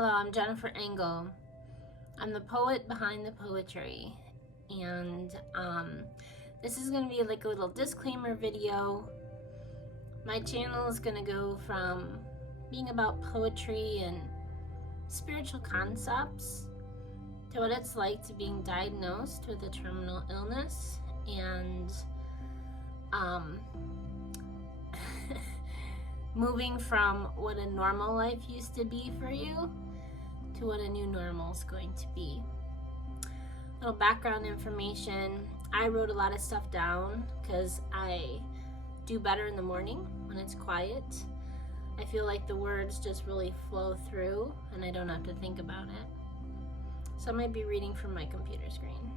Hello, I'm Jennifer Engel. I'm the poet behind the poetry, and this is going to be like a little disclaimer video. My channel is going to go from being about poetry and spiritual concepts to what it's like to being diagnosed with a terminal illness and moving from what a normal life used to be for you to what a new normal is going to be. Little background information. I wrote a lot of stuff down because I do better in the morning when it's quiet. I feel like the words just really flow through and I don't have to think about it. So I might be reading from my computer screen.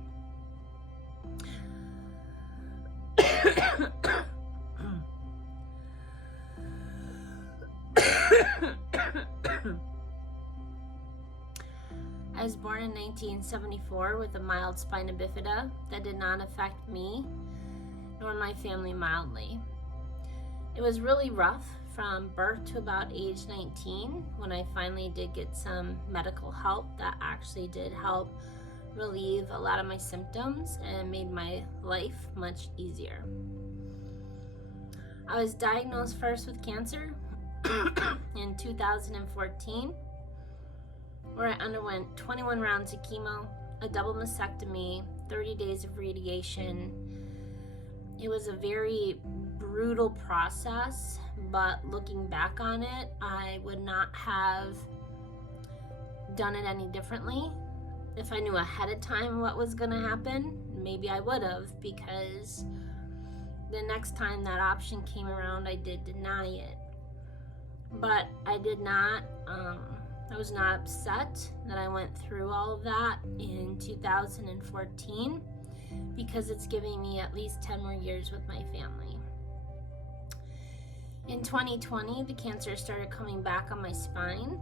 I was born in 1974 with a mild spina bifida that did not affect me nor my family mildly. It was really rough from birth to about age 19 when I finally did get some medical help that actually did help relieve a lot of my symptoms and made my life much easier. I was diagnosed first with cancer in 2014, where I underwent 21 rounds of chemo, a double mastectomy, 30 days of radiation. It was a very brutal process, but looking back on it, I would not have done it any differently. If I knew ahead of time what was going to happen, maybe I would have, because the next time that option came around, I did deny it. But I did not, I was not upset that I went through all of that in 2014 because it's giving me at least 10 more years with my family. In 2020, the cancer started coming back on my spine.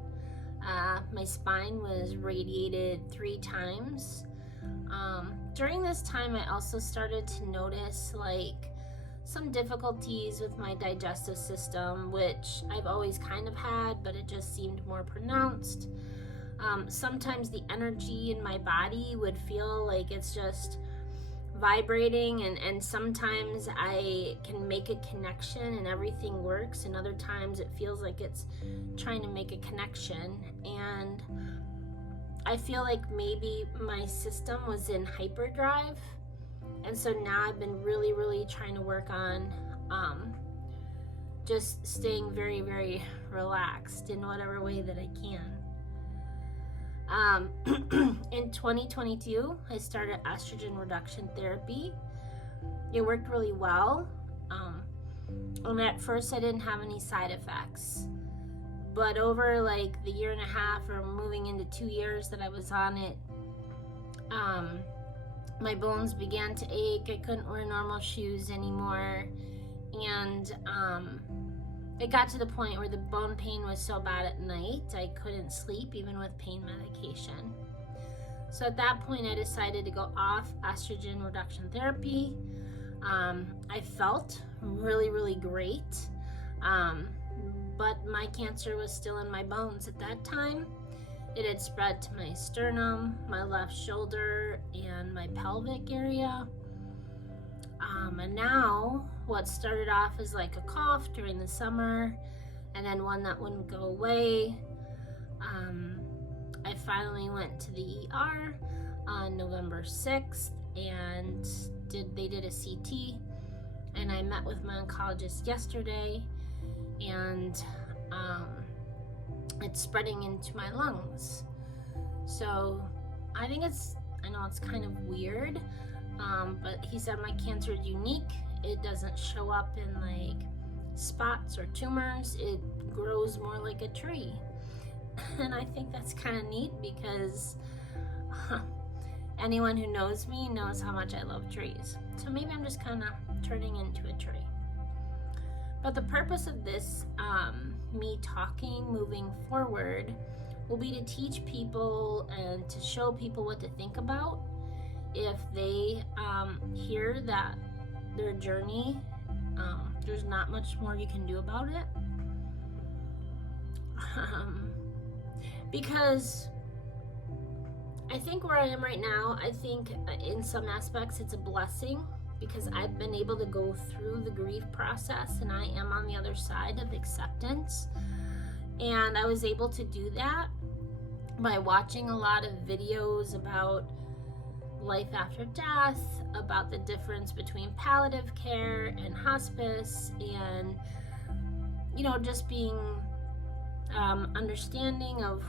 My spine was radiated 3 times. During this time, I also started to notice some difficulties with my digestive system, which I've always kind of had, but it just seemed more pronounced. Sometimes the energy in my body would feel like it's just vibrating, and sometimes I can make a connection and everything works, and other times it feels like it's trying to make a connection, and I feel like maybe my system was in hyperdrive. And so now I've been really trying to work on just staying very relaxed in whatever way that I can. In 2022, I started estrogen reduction therapy. It worked really well. And at first I didn't have any side effects. But over the year and a half or moving into 2 years that I was on it, my bones began to ache. I couldn't wear normal shoes anymore. And it got to the point where the bone pain was so bad at night, I couldn't sleep even with pain medication. So at that point, I decided to go off estrogen reduction therapy. I felt really great. But my cancer was still in my bones at that time. It had spread to my sternum, my left shoulder, and my pelvic area. And now, what started off as like a cough during the summer, and then one that wouldn't go away, I finally went to the ER on November 6th, and they did a CT, and I met with my oncologist yesterday, and it's spreading into my lungs. So I know it's kind of weird, but he said my cancer is unique. It doesn't show up in spots or tumors. It grows more like a tree. And I think that's kind of neat because anyone who knows me knows how much I love trees. So maybe I'm just kind of turning into a tree. But the purpose of this, me talking moving forward, will be to teach people and to show people what to think about if they hear that their journey, there's not much more you can do about it. because I think where I am right now, I think in some aspects it's a blessing, because I've been able to go through the grief process and I am on the other side of acceptance. And I was able to do that by watching a lot of videos about life after death, about the difference between palliative care and hospice, and just being understanding of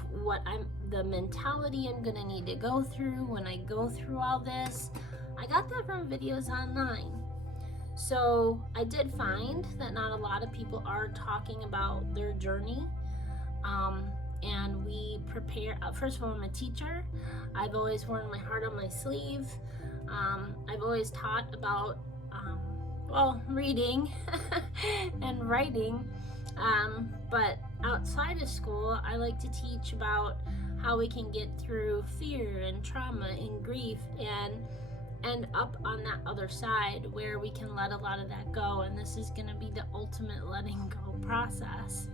the mentality I'm gonna need to go through when I go through all this. I got that from videos online. So I did find that not a lot of people are talking about their journey. And we prepare, first of all, I'm a teacher. I've always worn my heart on my sleeve. I've always taught about, reading and writing. But outside of school, I like to teach about how we can get through fear and trauma and grief and end up on that other side where we can let a lot of that go. And this is going to be the ultimate letting go process.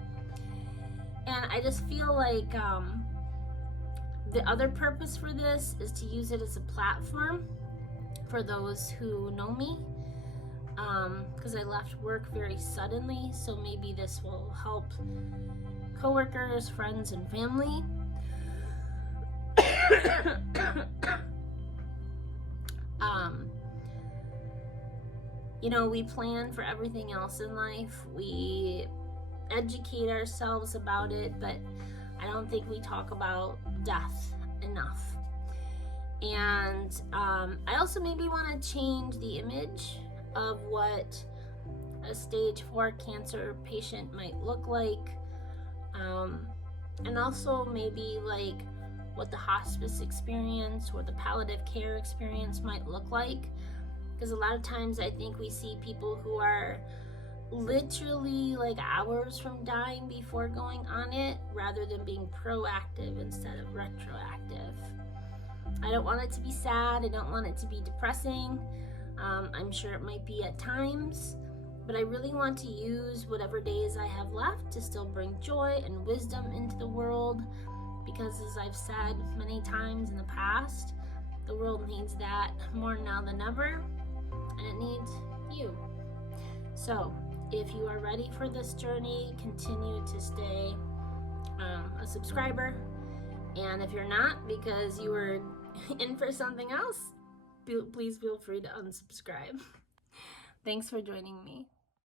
And I just feel like the other purpose for this is to use it as a platform for those who know me, because I left work very suddenly, so maybe this will help coworkers, friends, and family. We plan for everything else in life. We educate ourselves about it, but I don't think we talk about death enough. And I also maybe want to change the image of what a stage 4 cancer patient might look like, and also maybe like what the hospice experience or the palliative care experience might look like, because a lot of times I think we see people who are literally like hours from dying before going on it, rather than being proactive instead of retroactive. I don't want it to be sad. I don't want it to be depressing. I'm sure it might be at times, but I really want to use whatever days I have left to still bring joy and wisdom into the world, because as I've said many times in the past, the world needs that more now than ever, and it needs you. So if you are ready for this journey, continue to stay a subscriber. And if you're not, because you were in for something else, please feel free to unsubscribe. Thanks for joining me.